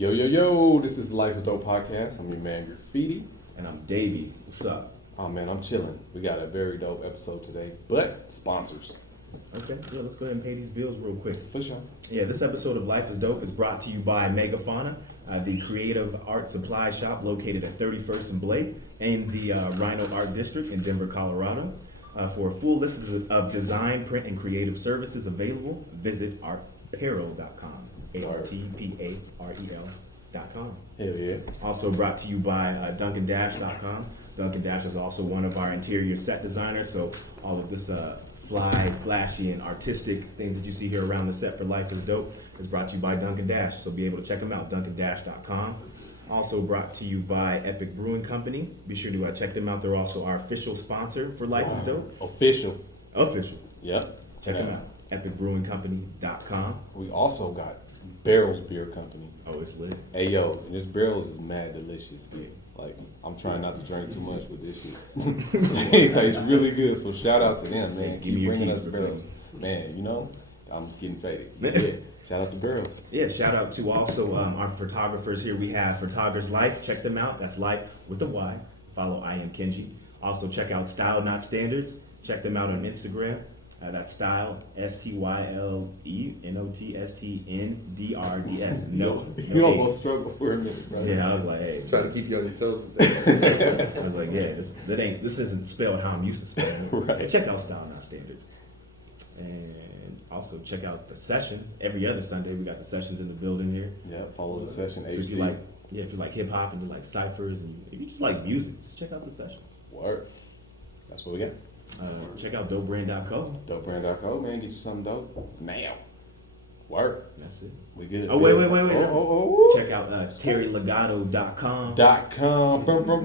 Yo, yo, yo, this is the Life is Dope podcast. I'm your man, Graffiti. And I'm Davey. What's up? Oh, man, I'm chilling. We got a very dope episode today, but sponsors. Okay, yeah, let's go ahead and pay these bills real quick. For sure. Yeah, this episode of Life is Dope is brought to you by Megafauna, the creative art supply shop located at 31st and Blake in the Rhino Art District in Denver, Colorado. For a full list of design, print, and creative services available, visit artparel.com. ARTPAREL.com. Hell yeah. Also brought to you by DuncanDash.com. Duncan Dash is also one of our interior set designers, so all of this fly, flashy, and artistic things that you see here around the set for Life is Dope is brought to you by Duncan Dash, so be able to check them out, DuncanDash.com. Also brought to you by Epic Brewing Company. Be sure to check them out. They're also our official sponsor for Life is Dope. Official. Yep. Check them out. EpicBrewingCompany.com. We also got Barrels Beer Company. Oh, it's lit. Hey, yo, this Barrels is mad delicious beer. Like, I'm trying not to drink too much with this shit. It tastes really good, so shout out to them, man. Give me Keep your bringing keys us to Barrels. Man, you know, I'm getting faded. Yeah. Shout out to Barrels. Yeah, shout out to also our photographers here. We have Photographer's Life. Check them out. That's Life with a Y. Follow I am Kenji. Also check out Style Not Standards. Check them out on Instagram. That's Style, STYLENOTSTNDRDS. No. You almost struggled for a minute, right? Yeah, I was like, hey. Trying to keep you on your toes with that. I was like, yeah, this isn't spelled how I'm used to spelling it. Right. Yeah, check out Style Not Standards. And also check out the session. Every other Sunday we got the sessions in the building here. Yeah, follow the session. So if you like hip hop and do like ciphers, and if you just like music, just check out the session. Word. That's what we got. Check out dopebrand.co. Dopebrand.co, man. Get you something dope. Now. Word. That's it. We good. Oh, wait. Oh. Check out TeriLegato.com. .com. We're We're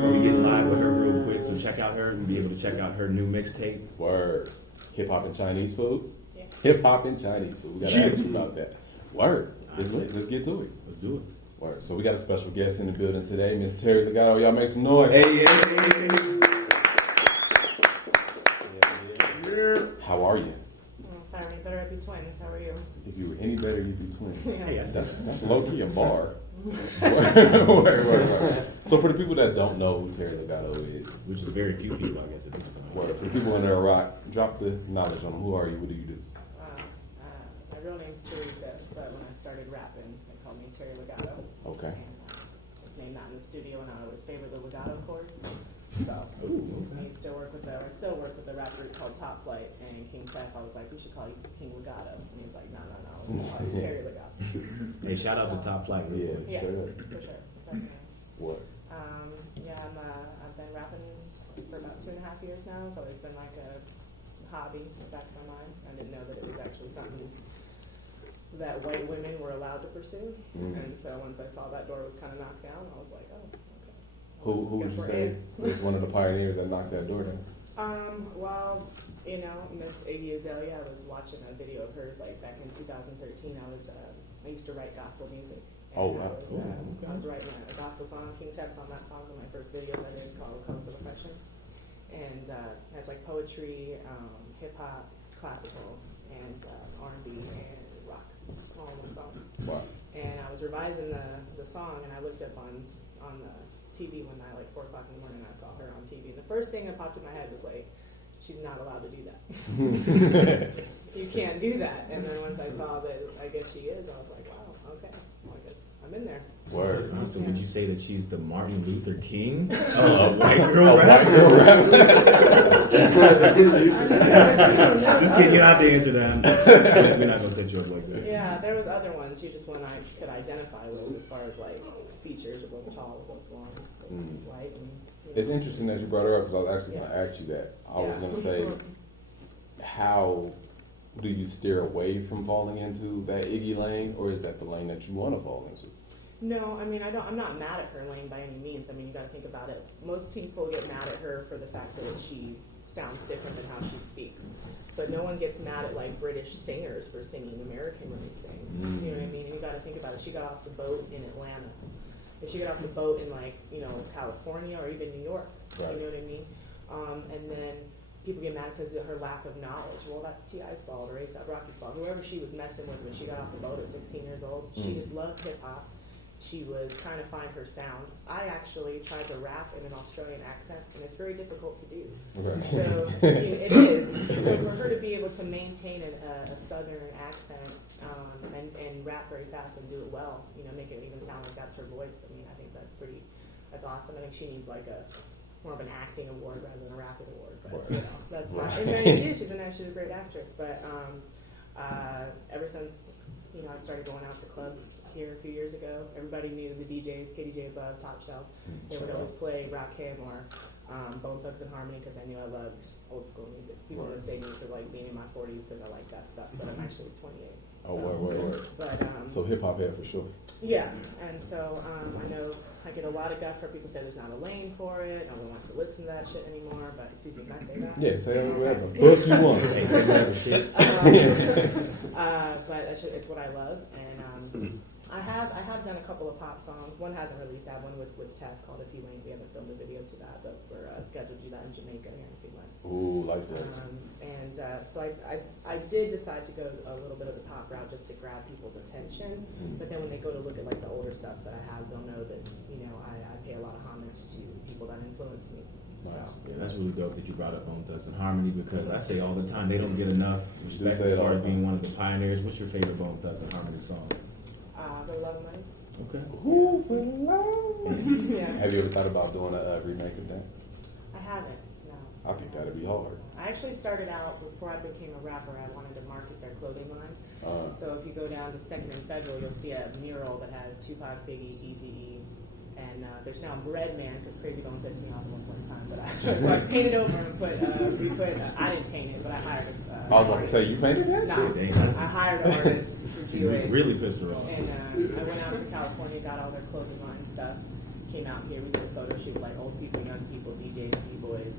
going to be getting live with her real quick, so check out her and be able to check out her new mixtape. Word. Hip hop and Chinese food? Yeah. Hip hop and Chinese food. We got to ask you about that. Word. Let's get to it. Let's do it. Word. So we got a special guest in the building today, Miss Teri Legato. Y'all make some noise. Hey. How are you? If I were any better, I'd be twins. How are you? If you were any better, you'd be twins. Hey, That's low-key a bar. Word. So for the people that don't know who Teri Legato is, Which is very few people, I guess, at this point. word. For the people under a rock, drop the knowledge on them. Who are you? What do you do? My real name's Teresa, but when I started rapping, they called me Teri Legato. Okay. And I was named that in the studio, and I always favored the legato chords. So I still work with a rap group called Top Flight, and in King Tech, I was like, we should call you King Legato, and he's like, no, we'll call you Teri Legato. Hey, shout out to Top Flight. Yeah, Good. for sure. Definitely. What? I've been rapping for about 2.5 years now. It's always been like a hobby in the back of my mind. I didn't know that it was actually something that white women were allowed to pursue. And so once I saw that door was kind of knocked down, I was like, oh, okay. Who would you say was one of the pioneers that knocked that door down? Well, Miss Iggy Azalea, I was watching a video of hers like back in 2013. I used to write gospel music. Oh, wow. I was writing a gospel song, King Tex on that song, one of my first videos I did called Codes of Affection. And it has like poetry, hip hop, classical, and R&B and rock all in one song. Wow. And I was revising the song, and I looked up on the TV one night, like 4 o'clock in the morning, and I saw her on TV. And the first thing that popped in my head was like, she's not allowed to do that. You can't do that. And then once I saw that I guess she is, I was like, wow, okay. Well, I guess I'm in there. Word. So would you say that she's the Martin Luther King of white girl rap? Just kidding. You don't have to answer that. We're not going to set you up like that. Yeah, there was other ones. She just one I could identify with as far as like features, both tall, both long, both white. And, It's interesting that you brought her up because I was actually going to ask you that. I was going to say, how do you steer away from falling into that Iggy lane, or is that the lane that you want to fall into? No, I mean, I'm not mad at her lane by any means. I mean, you got to think about it. Most people get mad at her for the fact that she sounds different than how she speaks. But no one gets mad at like British singers for singing American when they sing. You know what I mean? And you got to think about it. She got off the boat in Atlanta. If she got off the boat in like, California or even New York, right. You know what I mean? And then people get mad because of her lack of knowledge. Well, that's T.I.'s fault or A$AP Rocky's fault. Whoever she was messing with when she got off the boat at 16 years old, she just loved hip hop. she was trying to find her sound. I actually tried to rap in an Australian accent, and it's very difficult to do. Okay. So it is. So for her to be able to maintain a southern accent and rap very fast and do it well, make it even sound like that's her voice. I mean, I think that's awesome. I think she needs like more of an acting award rather than a rapping award. But that's my. And she's a great actress. But ever since I started going out to clubs here a few years ago, everybody knew the DJs, KDJ Above, Top Shelf. They would always play Rakim or Bone Thugs and Harmony because I knew I loved old school music. People mistake me for like being in my 40s because I like that stuff, but I'm actually 28. Oh, word. But so hip hop head for sure. Yeah, and so I know I get a lot of guff for people say there's not a lane for it. No one wants to listen to that shit anymore. But excuse me, can I say that? Yeah, say whatever book you want. Say whatever shit. But it's what I love, and I have done a couple of pop songs. One hasn't released. I have one with Tef called If You Ain't. We haven't filmed a video to that, but we're scheduled to do that in Jamaica here in a few months. Ooh, life works. So I did decide to go a little bit of the pop route just to grab people's attention. But then when they go to look at like the older stuff that I have, they'll know that I pay a lot of homage to people that influenced me. Nice. So. Yeah, that's really dope that you brought up Bone Thugs and Harmony because I say all the time they don't get enough respect say it as all far as the being time. one of the pioneers. What's your favorite Bone Thugs and Harmony song? The Love Money. Okay. Who will love? Yeah. Have you ever thought about doing a remake of that? I haven't. No. I think that'd be hard. I actually started out before I became a rapper. I wanted to market their clothing line. So if you go down to 2nd and Federal, you'll see a mural that has Tupac, Biggie, Eazy-E, and there's now Bread Man because Crazy Bone pissed me off at one point in time. But so I painted over and I didn't paint it, but I hired I was going to say, you painted that? No, Shit, I hired an artist to She do it. really pissed her off. And I went out to California, got all their clothing line stuff, came out here, we did a photo shoot with like old people, young people, DJs, B-boys,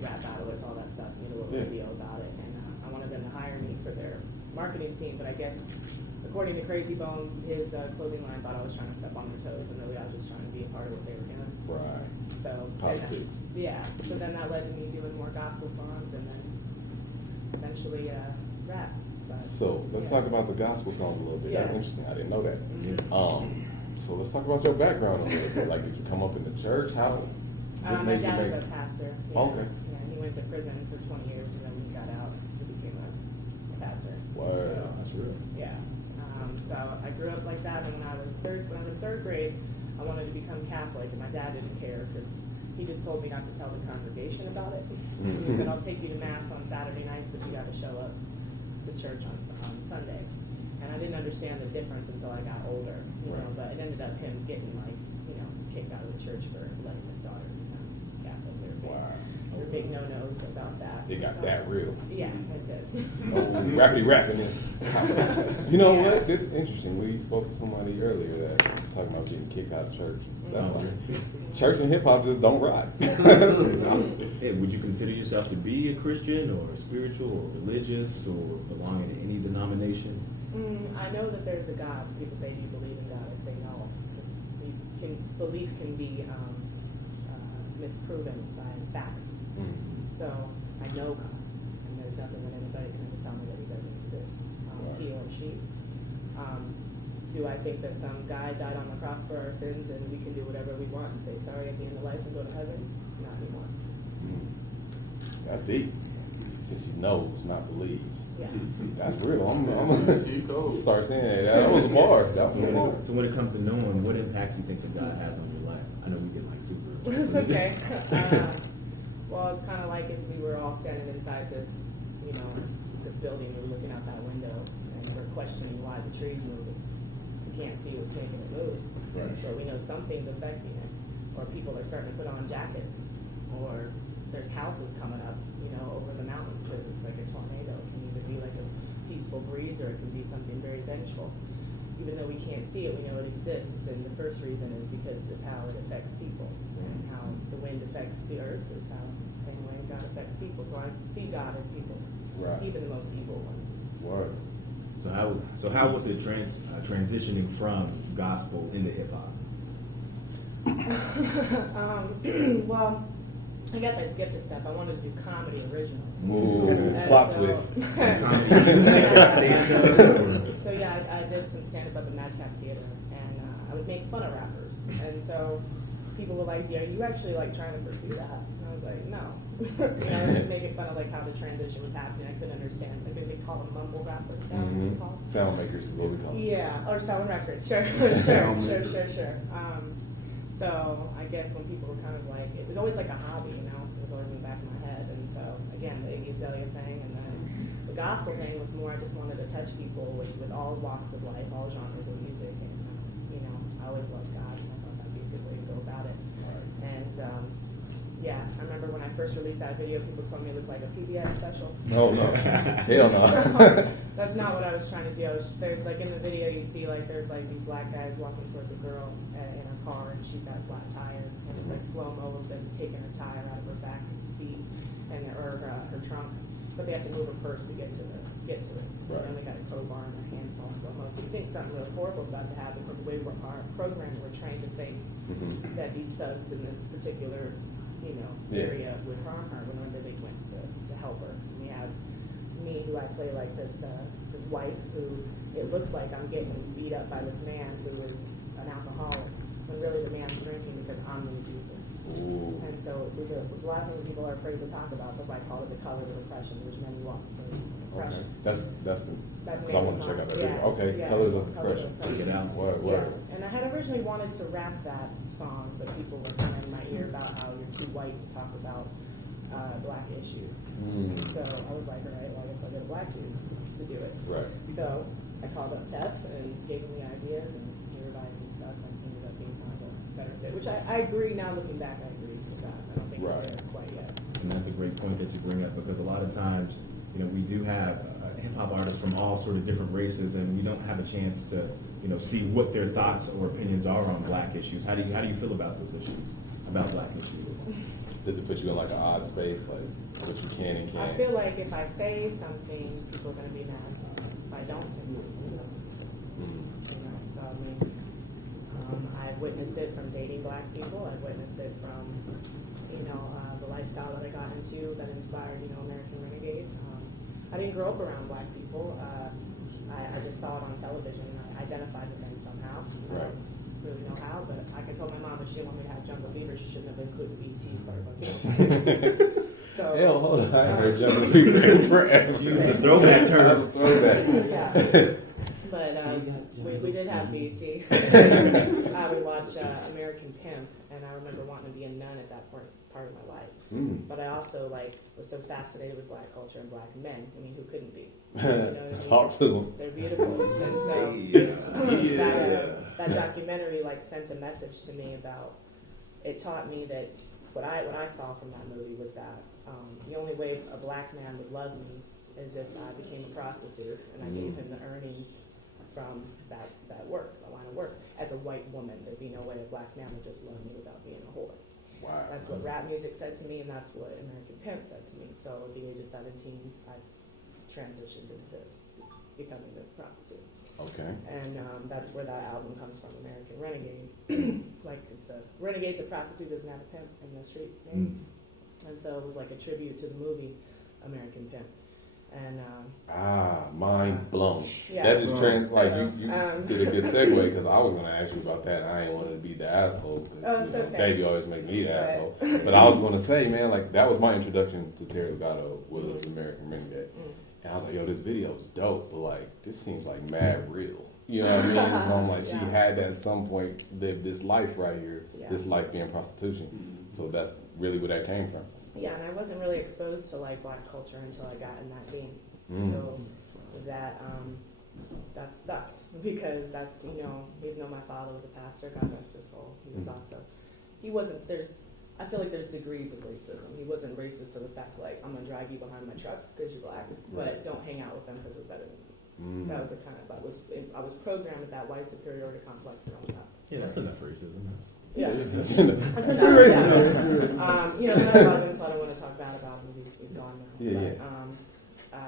rap battlers, all that stuff, made a little video about it. And I wanted them to hire me for their marketing team, but I guess according to Crazy Bone, his clothing line thought I was trying to step on their toes, and really I was just trying to be a part of what they were doing. Right. So Politics. so then that led to me doing more gospel songs, and then eventually rap. But, So let's talk about the gospel songs a little bit. That's Yeah. interesting. I didn't know that. Mhm. So let's talk about your background a little bit. Like, did you come up in the church? How? what My made you dad make- was a pastor. Yeah. Okay. Yeah, he went to prison for 20 years, and then when he got out, he became a pastor. Word. So, That's real. yeah. So I grew up like that, and when I was in third grade, I wanted to become Catholic, and my dad didn't care because he just told me not to tell the congregation about it. He said, "I'll take you to mass on Saturday nights, but you got to show up to church on Sunday." And I didn't understand the difference until I got older, Right. But it ended up him getting kicked out of the church for letting his daughter become Catholic. There were big no-nos about that. It got So, that real. Yeah, it did. Oh, rapidy rapping this. You know Yeah. what? This is interesting. We spoke to somebody earlier that was talking about getting kicked out of church. That's Oh. like, church and hip hop just don't ride. Hey, would you consider yourself to be a Christian or spiritual or religious or belonging to any denomination? I know that there's a God. People say, "Do you believe in God?" I say no. Belief can be misproven by facts. So I know God, and there's nothing that anybody can ever tell me that He doesn't exist. He or she. Do I think that some guy died on the cross for our sins and we can do whatever we want and say sorry at the end of life and go to heaven? Not anymore. That's deep. She said she knows, not believes. Yeah. That's real. I'm gonna start saying that. That was a bar. That was a bar. So when it comes to knowing, what impact do you think that God has on your life? I know we get like super. It's okay. Well, it's kind of like if we were all standing inside this, this building, and we're looking out that window, and we're questioning why the tree's moving. We can't see what's making it move, but we know something's affecting it, or people are starting to put on jackets, or there's houses coming up, over the mountains because it's like a tornado. It can either be like a peaceful breeze, or it can be something very vengeful. Even though we can't see it, we know it exists. And the first reason is because of how it affects people, and how the wind affects the earth is how the same way God affects people. So I see God in people, Right. even the most evil ones. Word. So how was it transitioning from gospel into hip hop? Well, I guess I skipped a step. I wanted to do comedy originally. Ooh, And plot so- twist. So yeah, I did some stand-up at the Madcap Theater, and would make fun of rappers, and so people were like, "Yeah, are you actually like trying to pursue that?" And I was like, "No." I was just making fun of like how the transition was happening. I couldn't understand. Like they call them mumble rappers now. Sound makers is what we call them. Yeah, or sound records. Sure. So I guess when people were kind of like, it was always like a hobby, you know, it was always in the back of my head. And so again, the Iggy Azalea thing, and then the gospel thing was more, I just wanted to touch people with all walks of life, all genres of music. And, you know, I always loved God, and I thought that'd be a good way to go about it. And yeah, I remember when I first released that video, people told me it looked like a PBS special. No. Hell no. That's not what I was trying to do. There's like in the video, you see like there's like these black guys walking towards a girl in her car, and she's got a flat tire, and it's like slow-mo of them taking her tire out of her back seat or her trunk, but they have to move her purse to get to it. Right. And they got a crowbar in their hands, all slow-mo. So you think something really horrible is about to happen, because the way our programming, we're trained to think that these thugs in this particular area would harm her whenever they went to help her. And we have me, who I play like this wife who it looks like I'm getting beat up by this man who is an alcoholic, when really the man's drinking because I'm the abuser. Ooh. And so there's a lot of things people are afraid to talk about. So that's why I call it the color of oppression. There's many walks of oppression. Okay. That's the I want to check out that video. Okay, yeah. Colors of Oppression. Check it out. Word. Yeah. And I had originally wanted to rap that song, but people were kind of in my ear about how you're too white to talk about black issues. So I was like, all right, well, I guess I'll get a black dude to do it. Right. So I called up Tef and gave him the ideas, and he revised some stuff, and ended up being kind of a better fit. Which I agree now, looking back, I agree with that. I don't think we're there quite yet. And that's a great point that you bring up, because a lot of times, we do have hip-hop artists from all sort of different races, and we don't have a chance to, see what their thoughts or opinions are on black issues. How do you feel about those issues, about black issues? Does it put you in like an odd space, like what you can and can't? I feel like if I say something, people are going to be mad. If I don't say something, so I mean, I've witnessed it from dating black people. I've witnessed it from, the lifestyle that I got into that inspired, American Renegade. I didn't grow up around black people. I just saw it on television. I identified with them somehow. Right. I don't really know how, but I told my mom if she didn't want me to have jungle fever, she shouldn't have included BT part of my So, hell, hold on. I heard jungle fever forever. Use the throwback term. Yeah. But we did have BT. I would watch American Pimp, and I remember wanting to be a nun at that part of my life. But I also was so fascinated with black culture and black men. I mean, who couldn't be? Talk to them. They're beautiful, and so that documentary sent a message to me about. It taught me that what I saw from that movie was that the only way a black man would love me is if I became a prostitute and I gave him the earnings from that work, the line of work. As a white woman, there'd be no way a black man would just love me without being a whore. Wow. That's what rap music said to me, and that's what American Pimp said to me. So at the age of 17, I transitioned into becoming a prostitute. Okay. And that's where that album comes from, American Renegade. Renegade's a prostitute, doesn't have a pimp in the street name. And so it was like a tribute to the movie American Pimp. And mind blown. Yeah. That just you did a good segue, because I was going to ask you about that. I ain't wanted to be the asshole. It's okay. Davey always make me the asshole. But I was going to say, man, that was my introduction to Teri Legato, was American Renegade. And I was like, yo, this video is dope, but this seems like mad real. You know what I mean? And I'm like, she had at some point lived this life right here, this life being prostitution. So that's really where that came from. Yeah, and I wasn't really exposed to black culture until I got in that game. So that sucked, because that's even though my father was a pastor, God rest his soul, he wasn't. I feel like there's degrees of racism. He wasn't racist to the fact I'm gonna drag you behind my truck because you're black, but don't hang out with them because we're better than you. That was the kind of I was programmed with that white superiority complex growing up. Yeah, that's enough racism. Yeah. That's enough. Yeah. Not a lot of things I don't want to talk bad about him. He's gone now. Yeah. But,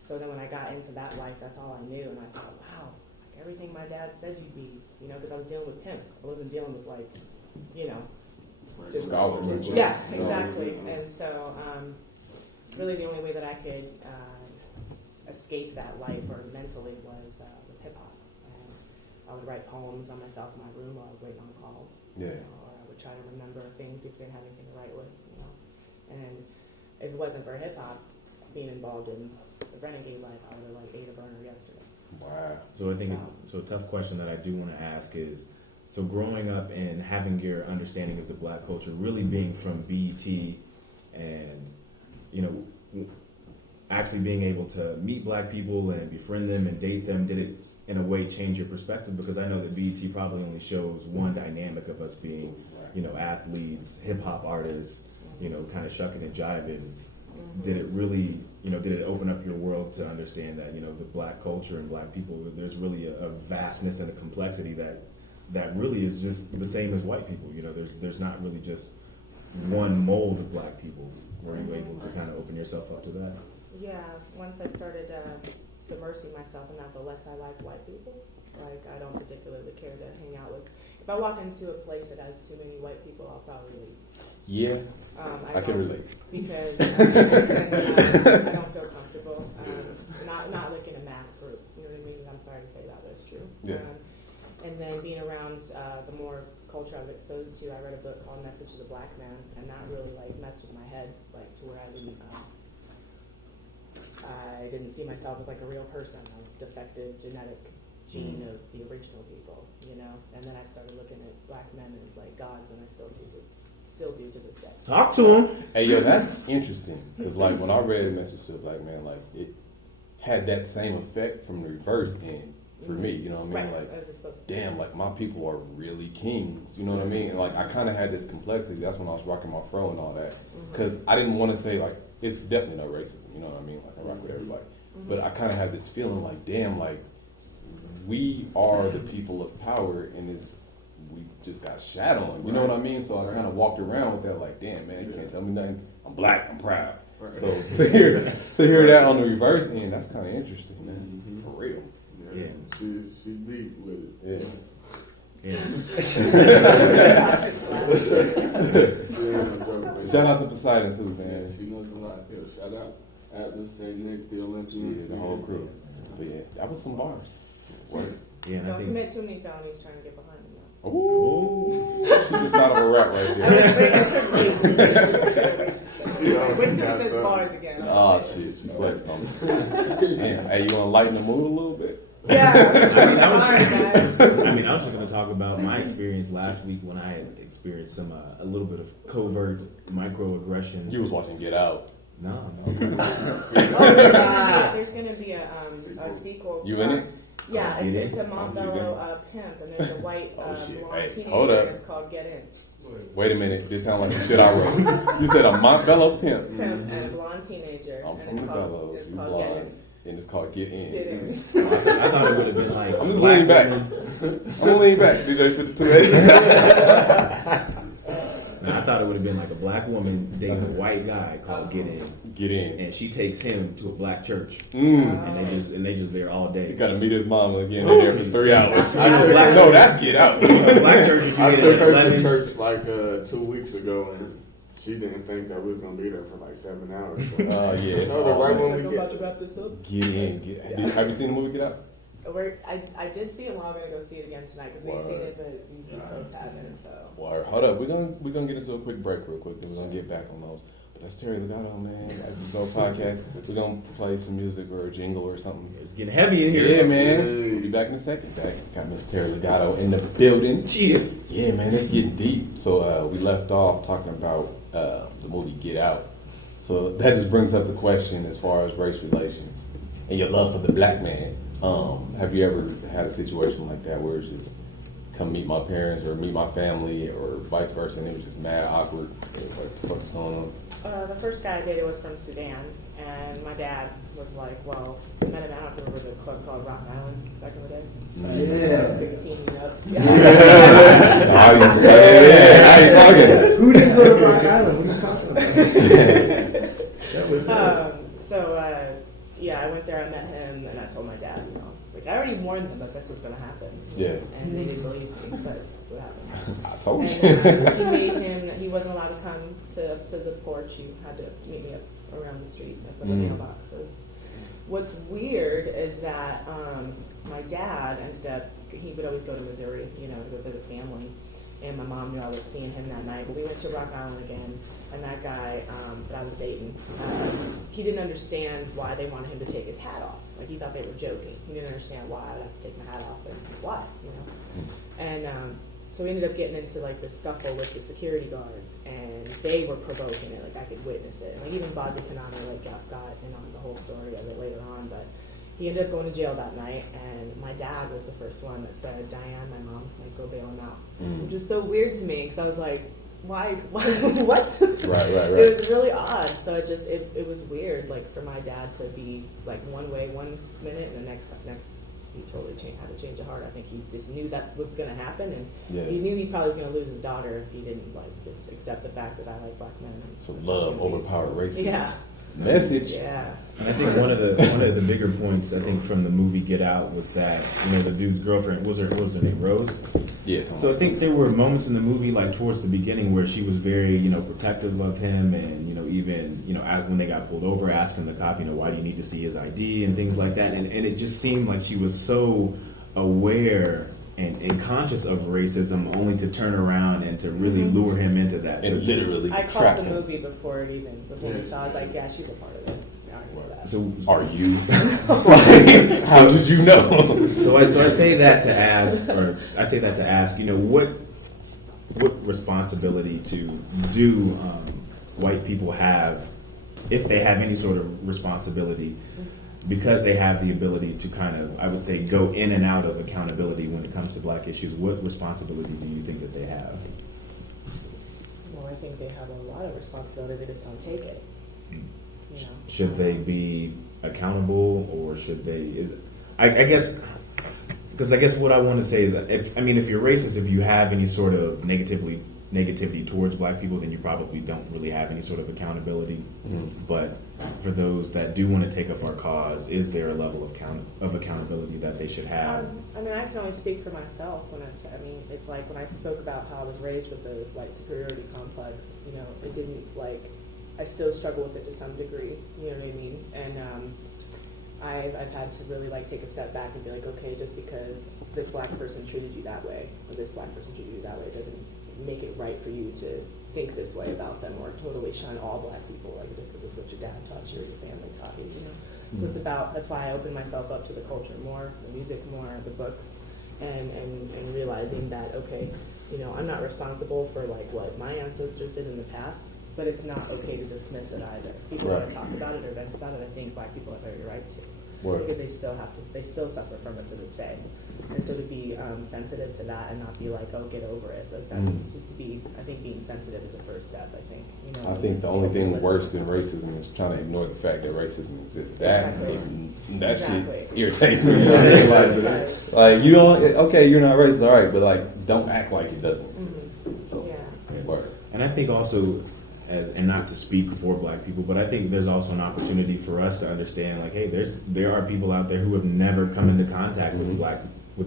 so then when I got into that life, that's all I knew, and I thought, wow, everything my dad said you'd be, because I was dealing with pimps. I wasn't dealing with just scholars. Yeah, exactly. And so really the only way that I could escape that life or mentally was with hip hop. I would write poems by myself in my room while I was waiting on calls. Yeah. Or I would try to remember things if I didn't have anything to write with, And if it wasn't for hip hop, being involved in the Renegade life, I would have ate a burner yesterday. Wow. So I think a tough question that I do want to ask is, so growing up and having your understanding of the black culture really being from BET and, actually being able to meet black people and befriend them and date them, did it in a way change your perspective? Because I know that BET probably only shows one dynamic of us being, athletes, hip hop artists, kind of shucking and jiving. Mm-hmm. Did it really, did it open up your world to understand that, the black culture and black people, there's really a vastness and a complexity that really is just the same as white people. There's not really just one mold of black people. Were you able to kind of open yourself up to that? Yeah, once I started submersing myself in that, the less I like white people. I don't particularly care to hang out with. If I walk into a place that has too many white people, I'll probably leave. Yeah, I can relate. Because I don't feel comfortable. Not like in a mass group. You know what I mean? I'm sorry to say that, but it's true. Yeah. And then being around the more culture I was exposed to, I read a book called Message to the Black Man, and that really messed with my head, to where I didn't see myself as a real person, a defective genetic gene of the original people, And then I started looking at black men as gods, and I still do to this day. Talk to him. Hey, yo, that's interesting because when I read Message to the Black Man, it had that same effect from the reverse end for me. You know what I mean? Right. Damn, my people are really kings. You know what I mean? And I kind of had this complexity. That's when I was rocking my fro and all that because I didn't want to say it's definitely no racism. You know what I mean? I rock with everybody, but I kind of had this feeling damn, we are the people of power, and we just got shat on. You know what I mean? So I kind of walked around with that, damn, man, you can't tell me nothing. I'm black, I'm proud. Right. So to hear that on the reverse end, that's kind of interesting, man. Mm-hmm. For real. Yeah. She beat with it. Yeah. Yeah. Shout out to Poseidon too, man. Yeah, she knows a lot. Yeah, shout out Atlas, St. Nick, the Olympians. Yeah, the whole crew. But yeah, that was some bars. Word. Yeah, Don't commit too many felonies trying to get behind them. Ooh. She just out of a rap right there. Wait till it says bars again. Oh shit, she flexed on me. Damn, hey, you want to lighten the mood a little bit? Yeah. I was just going to talk about my experience last week when I had experienced a little bit of covert microaggression. You was watching Get Out. No. There's going to be a sequel. You in it? Yeah, it's a Montbello pimp, and there's a white blonde teenager, hold up. and it's called Get In. Wait a minute, this sounds like some shit I wrote. You said a Montbello pimp. Pimp and a blonde teenager. I'm and from the Bellows, it's you called blonde. Get In. And it's called Get In. Get In. I thought it would have been I'm just leaning back. I'm gonna lean back, DJ 5280. I thought it would have been a black woman dating a white guy called Get In. Get In. And she takes him to a black church. Mm. And they just there all day. You gotta meet his mama again in there for 3 hours. Black- No, that's Get Out. Black church. I took her to church 2 weeks ago, and she didn't think that we was gonna be there for 7 hours. Oh yeah. No, the right when we About to wrap this up. Get In. Get In. Have you seen the movie Get Out? I did see it, and I'm gonna go see it again tonight because we've seen it, but you just don't have it. So. Well, hold up. We're gonna get into a quick break real quick, then we're gonna get back on those. But that's Teri Legato, man. At the Go Podcast, we're gonna play some music or a jingle or something. It's getting heavy in here. Yeah, man. We'll be back in a second. Got Miss Teri Legato in the building. Yeah, man. It's getting deep. So we left off talking about the movie Get Out. So that just brings up the question as far as race relations and your love for the black man. Have you ever had a situation like that where it's just come meet my parents or meet my family or vice versa, and it was just mad awkward? It was what the fuck's going on? The first guy I dated was from Sudan, and my dad was like, well, I met him out there with a club called Rock Island back in the day. Yeah. 16 and up. How you talking? Who didn't go to Rock Island? What are you talking about? That was I went there, I met him, and I told my dad, I already warned them that this was going to happen. Yeah. And they didn't believe me, but that's what happened. I told you. And he made him, he wasn't allowed to come to the porch. You had to meet me up around the street for the mailboxes. What's weird is that my dad ended up, he would always go to Missouri, you know, to go visit family. And my mom knew I was seeing him that night. But we went to Rock Island again. And that guy that I was dating, he didn't understand why they wanted him to take his hat off. Like, he thought they were joking. He didn't understand why I'd have to take my hat off and why, you know. And so we ended up getting into, like, this scuffle with the security guards. And they were provoking it. Like, I could witness it. And, like, even Bazi Kanana, like, got in on the whole story of it later on. But he ended up going to jail that night, and my dad was the first one that said, Diane, my mom, like, go bail him out. Which was so weird to me, because I was like, why, what? Right. It was really odd. So it was weird, like, for my dad to be, like, one way one minute, and the next he totally had to change of heart. I think he just knew that was going to happen, and he knew he probably was going to lose his daughter if he didn't, like, just accept the fact that I like black men. So love overpowered racism. Yeah. Message. Yeah. And I think one of the bigger points I think from the movie Get Out was that, you know, the dude's girlfriend was her name Rose. Yes. So I think there were moments in the movie, like towards the beginning, where she was very, you know, protective of him, and, you know, even, you know, when they got pulled over, asking the cop, you know, why do you need to see his ID and things like that, and it just seemed like she was so aware and conscious of racism, only to turn around and to really lure him into that. And literally I trap caught the him. movie before we saw. I was like, yeah, she's a part of it. Yeah, I know that. So Are you? Like, how did you know? So I say that to ask, you know, what responsibility do white people have, if they have any sort of responsibility, because they have the ability to kind of, I would say, go in and out of accountability when it comes to black issues. What responsibility do you think that they have? Well, I think they have a lot of responsibility. They just don't take it. You know. Should they be accountable, or should they? I guess, because I guess what I want to say is that if you're racist, if you have any sort of negativity towards black people, then you probably don't really have any sort of accountability. But for those that do want to take up our cause, is there a level of accountability that they should have? I can only speak for myself when it's like when I spoke about how I was raised with the white superiority complex, you know, it didn't, like, I still struggle with it to some degree, you know what I mean? And I've had to really, like, take a step back and be like, okay, just because this black person treated you that way, or this black person treated you that way, doesn't make it right for you to think this way about them, or totally shun all black people, like, just because it's what your dad taught you or your family taught you, you know? So it's about, that's why I open myself up to the culture more, the music more, the books, and realizing that, okay, you know, I'm not responsible for, like, what my ancestors did in the past, but it's not okay to dismiss it either. People want to talk about it or vent about it. I think black people have every right to. Because they still suffer from it to this day. And so to be sensitive to that and not be like, oh, get over it. But that's just to be, I think being sensitive is a first step, I think. You know, I think the only thing worse than racism is trying to ignore the fact that racism exists. That shit irritates me. You know what I mean? Like, you don't, okay, you're not racist, all right, but, like, don't act like it doesn't exist. So, word. And I think also, and not to speak for black people, but I think there's also an opportunity for us to understand, like, hey, there are people out there who have never come into contact with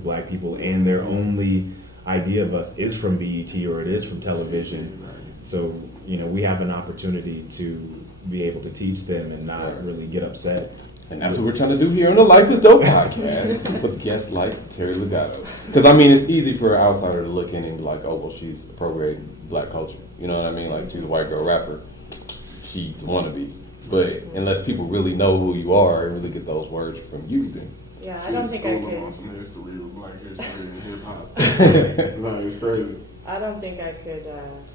black people, and their only idea of us is from BET or it is from television. So, you know, we have an opportunity to be able to teach them and not really get upset. And that's what we're trying to do here on the Life is Dope podcast with guests like Teri Legato. Because, I mean, it's easy for an outsider to look in and be like, oh, well, she's appropriating black culture. You know what I mean? Like, she's a white girl rapper. She wannabe. But unless people really know who you are and really get those words from you, then. Yeah, I don't think I could. On some history with black history and hip hop. Like, it's crazy. I don't think I could.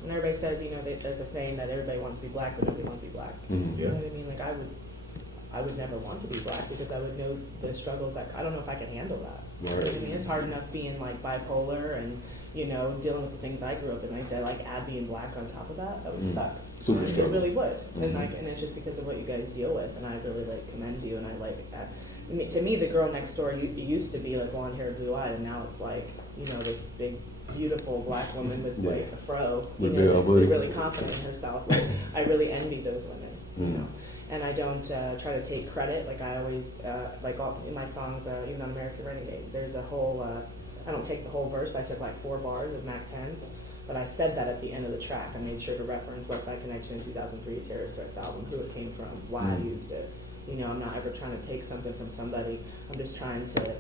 When everybody says, you know, there's a saying that everybody wants to be black, but nobody wants to be black. You know what I mean? Like, I would never want to be black because I would know the struggles. Like, I don't know if I can handle that. You know what I mean? It's hard enough being, like, bipolar and, you know, dealing with the things I grew up in. Like, add being black on top of that, that would suck. Super It really would. And it's just because of what you guys deal with. And I really, like, commend you. And I like that. I mean, to me, the girl next door used to be like blonde hair, blue eyed, and now it's like, you know, this big, beautiful black woman with like a fro. You know, really confident in herself. Like, I really envy those women. You know. And I don't try to take credit. Like, I always, like, all, in my songs, even on American Renegade, there's a whole, I don't take the whole verse, but I said like 4 bars of Mac 10s. But I said that at the end of the track. I made sure to reference West Side Connection 2003, Terrorist Threats album, who it came from, why I used it. You know, I'm not ever trying to take something from somebody. I'm just trying to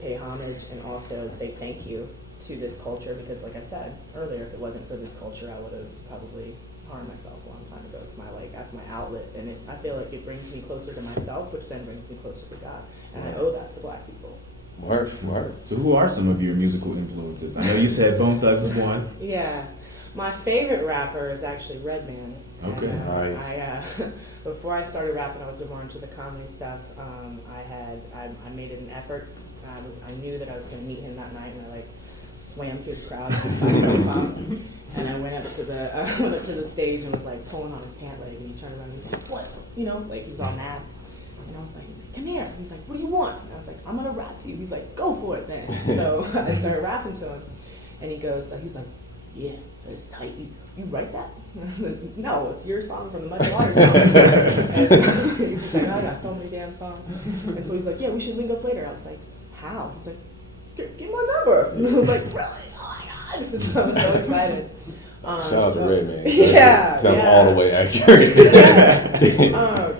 pay homage and also say thank you to this culture, because like I said earlier, if it wasn't for this culture, I would have probably harmed myself a long time ago. It's my, like, that's my outlet, and I feel like it brings me closer to myself, which then brings me closer to God, and I owe that to Black people. Word. So who are some of your musical influences? I know you said Bone Thugs is one. Yeah, my favorite rapper is actually Redman. Okay, and, nice. Before I started rapping, I was more into the comedy stuff. I made an effort. I knew that I was going to meet him that night, and I like swam through the crowd and I went up to the stage and was like pulling on his pant leg, and he turned around and he's like, "What?" You know, like he was all mad. And I was like, "Come here." He's like, "What do you want?" And I was like, "I'm gonna rap to you." He's like, "Go for it then." So I started rapping to him, and he's like, "Yeah, that's tight. You write that?" No, it's your song from the Muddy Waters album. And so he's like, "I got so many damn songs." And so he's like, "Yeah, we should link up later." I was like, "How?" He's like, "Give my number." And I was like, "Really? Oh my God." So I'm so excited. Shout out to Redman. Yeah. Sounds all the way accurate.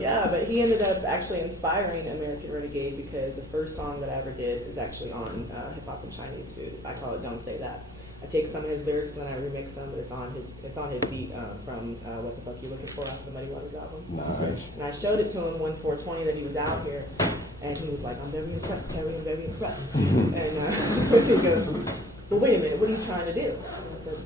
Yeah, but he ended up actually inspiring American Renegade, because the first song that I ever did is actually on Hip Hop and Chinese Food. I call it "Don't Say That." I take some of his lyrics and then I remix them, but it's on his beat from What the Fuck You Looking For after the Muddy Waters album. Nice. And I showed it to him one 420 that he was out here, and he was like, "I'm very impressed, Terry. I'm very impressed." And he goes, "Well, wait a minute. What are you trying to do?" And I said,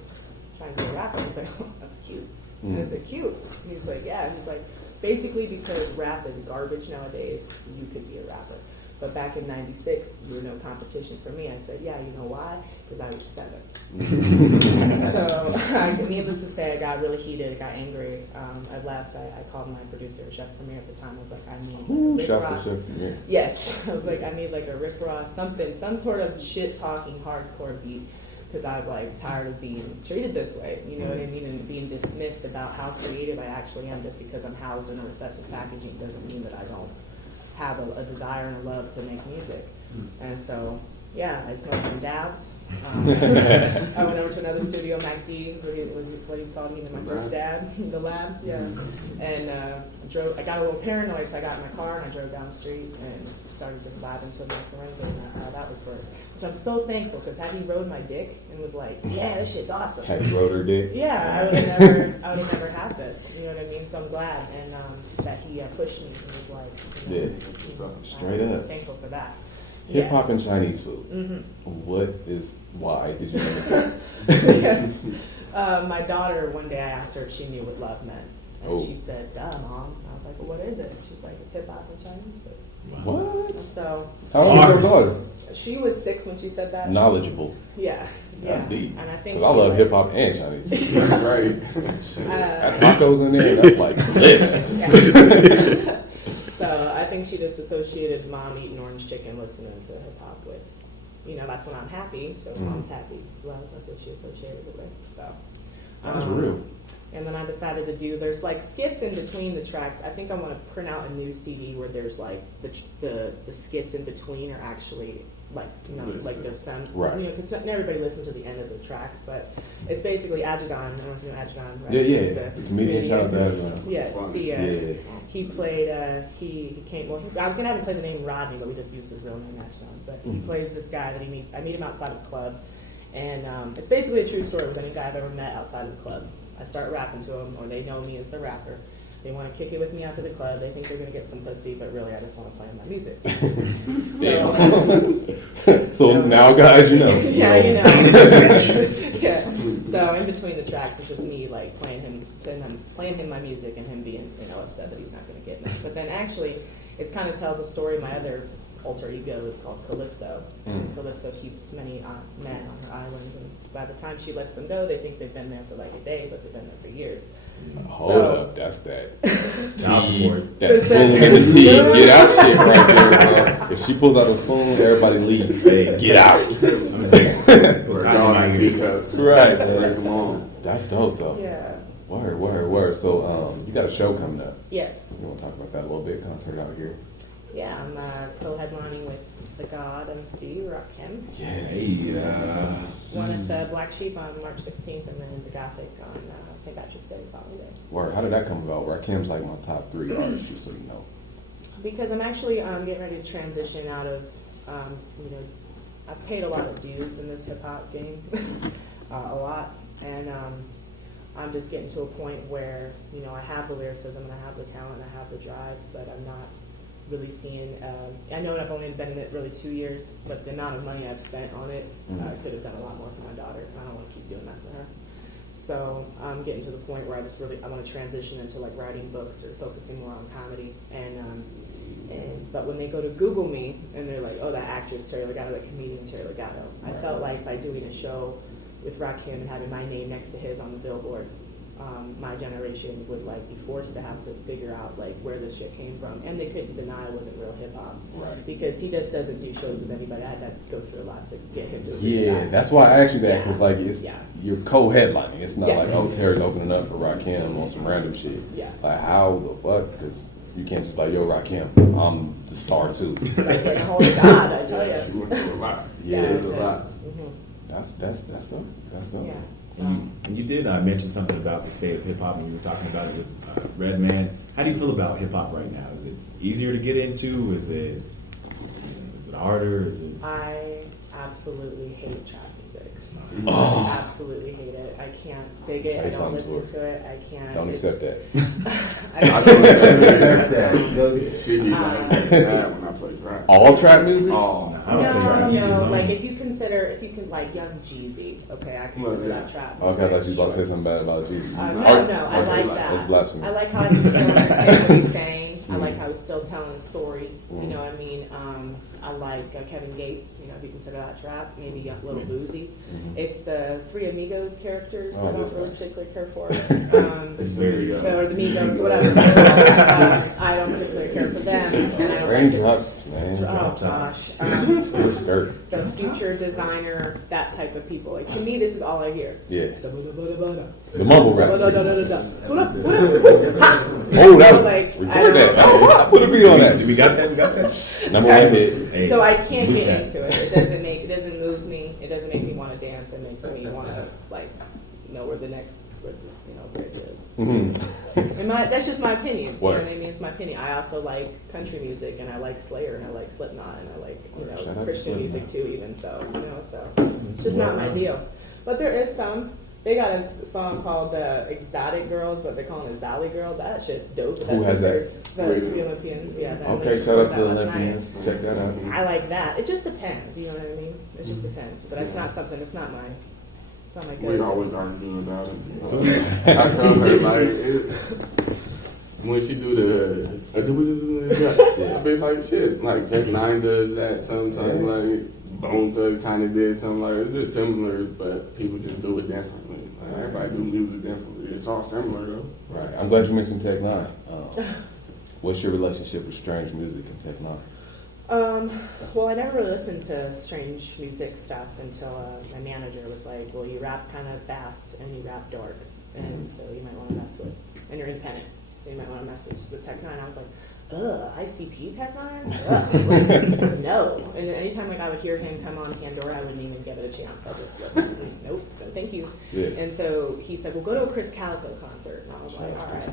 "Trying to be a rapper." He's like, "Oh, that's cute." And I said, "Cute?" And he's like, "Yeah." And he's like, basically, because rap is garbage nowadays, you could be a rapper. But back in '96, you were no competition for me. I said, "Yeah, you know why? Because I was 7." So, needless to say, I got really heated. I got angry. I left. I called my producer, Chef Premier at the time. I was like, "I need Rick Shout out Ross." to Chef Premier. Yes, I was like, "I need like a Rick Ross, some sort of shit talking hardcore beat." Because I'm like tired of being treated this way, you know what I mean, and being dismissed about how creative I actually am. Just because I'm housed in a recessive packaging doesn't mean that I don't have a desire and a love to make music. And so, yeah, I smoked some dabs. I went over to another studio, Mac D's, what he's called, even my first dab, the lab, yeah. And I got a little paranoid, so I got in my car and I drove down the street and started just vibing to the Renegade, and that's how that would work. Which I'm so thankful, because had he rode my dick and was like, "Yeah, this shit's awesome." Had you rode her dick? Yeah, I would have never had this. You know what I mean? So I'm glad, and that he pushed me and was like, you know, Yeah, straight I'm up. thankful for that. Hip hop and Chinese food. Why did you name it? My daughter, one day I asked her if she knew what love meant. And Oh. she said, "Duh, Mom." I was like, "Well, what is it?" She's like, "It's hip hop and Chinese food." What? So How old is your daughter? she was 6 when she said that. Knowledgeable. Yeah. That's deep. And I think 'Cause I she, love like, hip hop and Chinese. Right. That tacos in there, that's like bliss. Yeah. So I think she just associated Mom eating orange chicken, listening to hip hop with, you know, that's when I'm happy. So Mom's happy. Well, that's what she associated it with. So That's real. And then I decided to do, there's like skits in between the tracks. I think I want to print out a new CD where there's like the skits in between are actually like, you know, like there's some, Right. you know, because everybody listens to the end of the tracks, but it's basically Ajagan. I don't know if you know Ajagan, right? Yeah. He's The comedian, shout out to Ajagan. Yes, Yeah. he played, he came, well, I was going to have him play the name Rodney, but we just used his real name, Ajagan. But he plays this guy that I meet him outside of the club. And it's basically a true story with any guy I've ever met outside of the club. I start rapping to them, or they know me as the rapper. They want to kick it with me after the club. They think they're going to get some pussy, but really I just want to play my music. So now, guys, you know. Yeah, you know. Yeah. So in between the tracks, it's just me like playing him my music, and him being, you know, upset that he's not going to get me. But then actually, it kind of tells a story. My other alter ego is called Calypso. Calypso keeps many men on her island, and by the time she lets them go, they think they've been there for like a day, but they've been there for years. Hold up, that's that tea, Support. that spoon in the tea, get out shit right there, bro. If she pulls out a spoon, everybody leave. Hey, get out. Or dog and teacups. Right. Bring them on. That's dope, though. Yeah. Word. So, you got a show coming up. Yes. You want to talk about that a little bit? Concert out here. Yeah, I'm co-headlining with the God MC, Rakim. Yes. One at the Black Sheep on March 16th, and then the Gothic on St. Patrick's Day the following day. Word. How did that come about? Rakim's like my top 3 artists, just so you know. Because I'm actually getting ready to transition out of, I've paid a lot of dues in this hip hop game, a lot, and I'm just getting to a point where, I have the lyricism and I have the talent, I have the drive, but I'm not really seeing, I know I've only been in it really 2 years, but the amount of money I've spent on it, I could have done a lot more for my daughter, and I don't want to keep doing that to her. So I'm getting to the point where I want to transition into like writing books or focusing more on comedy. But when they go to Google me and they're like, oh, that actress Teri Legato, that comedian Teri Legato, I felt like by doing a show with Rakim and having my name next to his on the billboard, my generation would like be forced to have to figure out like where this shit came from, and they couldn't deny it wasn't real hip hop, Right. Because he just doesn't do shows with anybody. I had to go through a lot to get him to. Yeah, that's why I asked you that, because like Yeah. you're co-headlining. It's not Yes. like, oh, Terry's opening up for Rakim on some random shit. Yeah. Like how the fuck? Because you can't just like, yo, Rakim, I'm the star too. It's like getting a hold of God, I tell She you. went through a lot. Yeah. She went through a lot. That's dope. That's dope. Yeah. And you did mention something about the state of hip hop when you were talking about it with Redman. How do you feel about hip hop right now? Is it easier to get into? Is it harder? Is it? I absolutely hate trap music. Oh. I absolutely hate it. I can't dig it. Say I don't something to listen to it. I can't. Don't accept that. I I can't. don't accept that. She be like that when I play trap. All trap music? Oh, I would say rap music No, alone. like if you can like Young Jeezy, okay, I consider that trap. Okay, I thought you was about to Sure. say something bad about Jesus. No, I like that. That's blasphemy. I like how I can still understand what he's saying. I like how he's still telling a story. You know what I mean? I like Kevin Gates, if you consider that trap. Maybe a little boozy. It's the Three Amigos characters I don't really particularly care for. It's very Or the Migos, whatever. I don't particularly care for them. And I don't like this. Raindrops, man. Oh gosh. Skirt. The future designer, that type of people. Like, to me, this is all I hear. Yeah. The The mumble rap. What up? Oh, that was like, record that. Oh, put a beat on that. We got that. Number one hit. Hey, So I can't we get got- into it. It doesn't move me. It doesn't make me want to dance. It makes me want to know where the next bridge is. Mm-hmm. And that's just my opinion. Word. You know what I mean? It's my opinion. I also like country music, and I like Slayer, and I like Slipknot, and I like Shout out to Christian Slipknot. music too. Even so, it's just not my deal. But there is some. They got a song called Exotic Girls, but they're calling it Zally Girl. That shit's dope. Who has that? The Olympians. Yeah. that Okay, was shout out to that last Olympians. night. Check that out. I like that. It just depends. You know what I mean? It just depends. But it's not something. It's not my We go-to. always argue about it. I tell her when she do the I be like shit. Like Tech Nine does that sometimes. Like Bone Thug kind of did something like it's just similar, but people just do it differently. Like, everybody do music differently. It's all similar though. Right. I'm glad you mentioned Tech Nine. What's your relationship with strange music and Tech Nine? Well, I never really listened to strange music stuff until my manager was like, well, you rap kind of fast and you rap dark, and so you might want to mess with, and you're independent, so you might want to mess with Tech Nine. I was like, ICP Tech Nine? Ugh. No. And anytime I would hear him come on Pandora, I wouldn't even give it a chance. I just like, nope, no, thank you. Yeah. And so he said, well, go to a Chris Calico concert. And I was like, all right.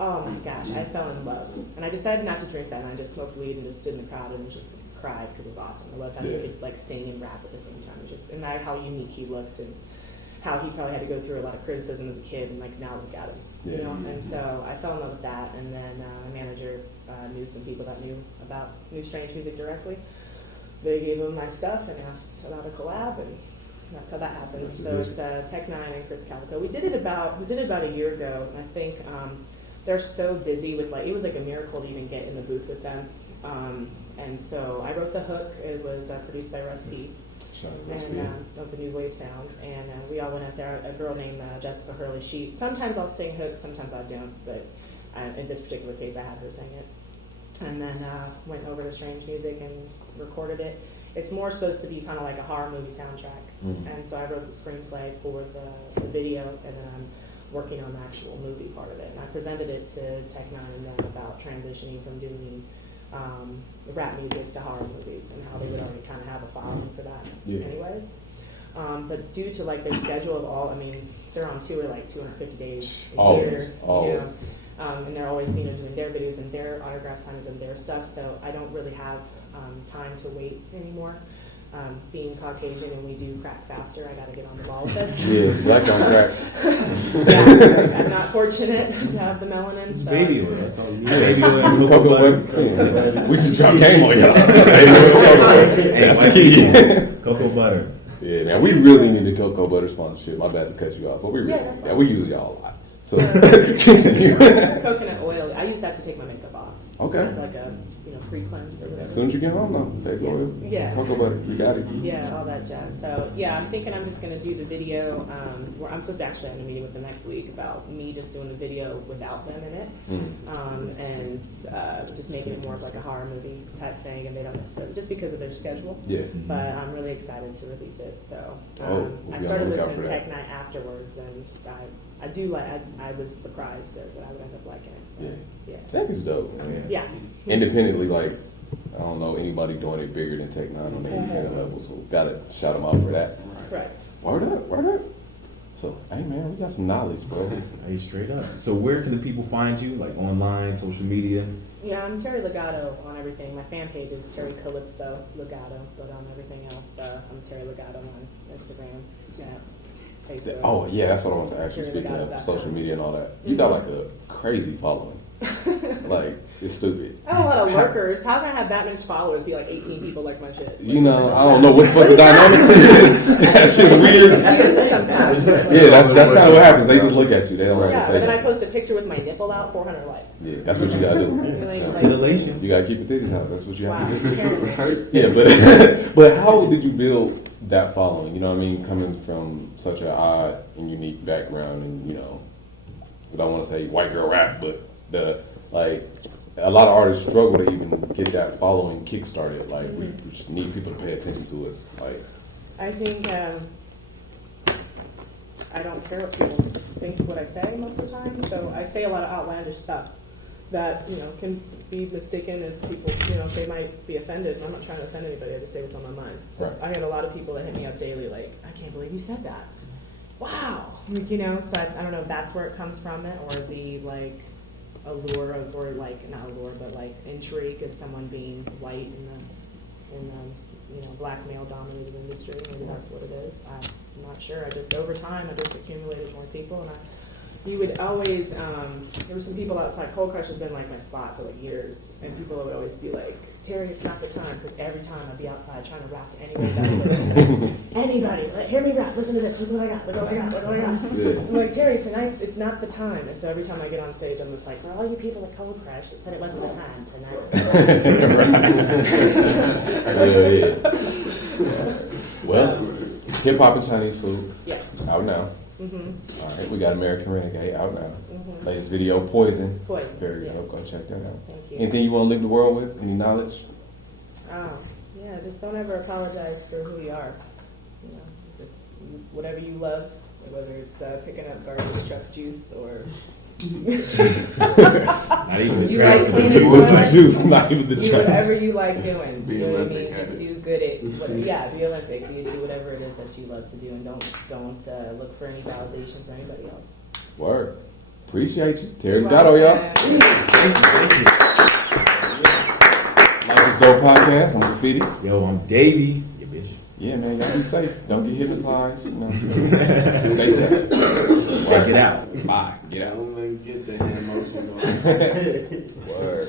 Oh my gosh, I fell in love. And I decided not to drink that, and I just smoked weed and just stood in the crowd and just cried because it was awesome. I loved how he could sing and rap at the same time. And how unique he looked, and how he probably had to go through a lot of criticism as a kid, and now look at him. Yeah. You know? And so I fell in love with that, and then my manager knew some people that knew strange music directly. They gave him my stuff and asked about a collab, and that's how that happened. So it's Tech Nine and Chris Calico. We did it about a year ago, and I think they're so busy with it was like a miracle to even get in the booth with them. And so I wrote the hook. It was produced by Russ P. And of the New Wave Sound. And we all went out there. A girl named Jessica Hurley. Sometimes I'll sing hooks, sometimes I don't. But in this particular case, I had her sing it. And then went over to Strange Music and recorded it. It's more supposed to be kind of like a horror movie soundtrack. And so I wrote the screenplay for the video, and then I'm working on the actual movie part of it. And I presented it to Tech Nine and them about transitioning from doing rap music to horror movies, and how they would already kind of have a following for that anyways. But due to like their schedule of all, I mean, they're on tour like 250 days a Always, year, always. you know, and they're always doing their videos and their autograph signings and their stuff. So I don't really have time to wait anymore. Being Caucasian and we do crack faster, I got to get on the ball with this. Yeah, black on crack. Yeah, I'm not fortunate to have the melanin. So. Baby oil, that's all you need. Baby oil and Cocoa cocoa butter. butter. We just dropped game on y'all. That's the key. Cocoa butter. Yeah, man, we really need a cocoa butter sponsorship. My bad to cut you off, but we really, Yeah, that's we use y'all a lot. So continue. Coconut oil, I use that to take my makeup off. Okay. It's like a pre-cleanse or whatever. As soon as you get home, though, take oil. Yeah. Cocoa butter, you got it. Yeah, all that jazz. So yeah, I'm thinking I'm just gonna do the video. Where I'm supposed to actually have a meeting with them next week about me just doing a video without them in it, and just making it more of like a horror movie type thing. And they don't necessarily just because of their schedule. Yeah. But I'm really excited to release it. So We'll I be on started the lookout listening for to that. Tech Night afterwards, and I do like. I was surprised that I would end up liking it. Yeah. Yeah. Tech is dope, man. Yeah. Independently, like, I don't know anybody doing it bigger than Tech 9 on the independent level, so gotta shout them out for that. Correct. Word up, word up. So, hey man, we got some knowledge, bro. Hey, straight up. So where can the people find you? Like online, social media? Yeah, I'm Teri Legato on everything. My fan page is Teri Calypso Legato, but on everything else, I'm Teri Legato on Instagram, Snap, Facebook. Oh yeah, that's what I want to ask you. Speaking of social media and all that, you got like a crazy following. Like, it's stupid. I have a lot of lurkers. How can I have that much followers? Be like 18 people like my shit. You know, I don't know what the fuck the dynamics is. That shit weird. That's what it is sometimes. Yeah, that's kind of what happens. They just look at you. They don't have Yeah, to but say then I that. post a picture with my nipple out, 400 likes. Yeah, that's what you gotta do. Like, Titillation. You gotta keep your titties out. That's what you have wow, to do. apparently. Yeah, but but how did you build that following? You know what I mean? Coming from such an odd and unique background, and you know, I don't want to say white girl rap, but a lot of artists struggle to even get that following kick-started. Like, we just need people to pay attention to us. Like, I think I don't care what people think of what I say most of the time, so I say a lot of outlandish stuff that, you know, can be mistaken as people, you know, they might be offended, and I'm not trying to offend anybody, I just say what's on my mind. So Right. I had a lot of people that hit me up daily like, I can't believe you said that. Wow! Like, you know, so I don't know if that's where it comes from, it, or the, like, allure of, or like, not allure, but like intrigue of someone being white in the you know, black male dominated industry. Maybe that's what it is. I'm not sure. Over time, I just accumulated more people, and you would always, there were some people outside. Cold Crush has been like my spot for like years, and people would always be like, Teri, it's not the time, because every time I'd be outside trying to rap to anybody. Anybody, like, hear me rap, listen to this, look what I got, look what I got, look what I got. Yeah. I'm like, Teri, tonight, it's not the time. And so every time I get on stage, I'm just like, for all you people at Cold Crush that said it wasn't the time, tonight's the time. yeah. Well, hip hop and Chinese food. Yeah. Out now. Mm-hmm. All right, we got American Renegade out now. Mm-hmm. Latest video, Poison. Poison, Very yeah. dope. Go check that out. Thank you. Anything you want to leave the world with? Any knowledge? Oh, yeah, just don't ever apologize for who you are. You know, just whatever you love, whether it's picking up garbage truck juice or Not even the You trash. like cleaning It was the toilets? juice, not even the do trash. whatever you like doing. Be You know what I Olympic mean? at Just it. do good at be Olympic. Do whatever it is that you love to do, and don't look for any validation from anybody else. Word. Appreciate you. Teri Legato, y'all. Like this dope podcast. I'm Graffiti. Yo, I'm Davey. Yeah, bitch. Yeah, man, y'all be safe. Don't get hypnotized. You know what I'm saying? Stay safe. Get out. Bye. Get out. Don't even get the hand motion going. Word.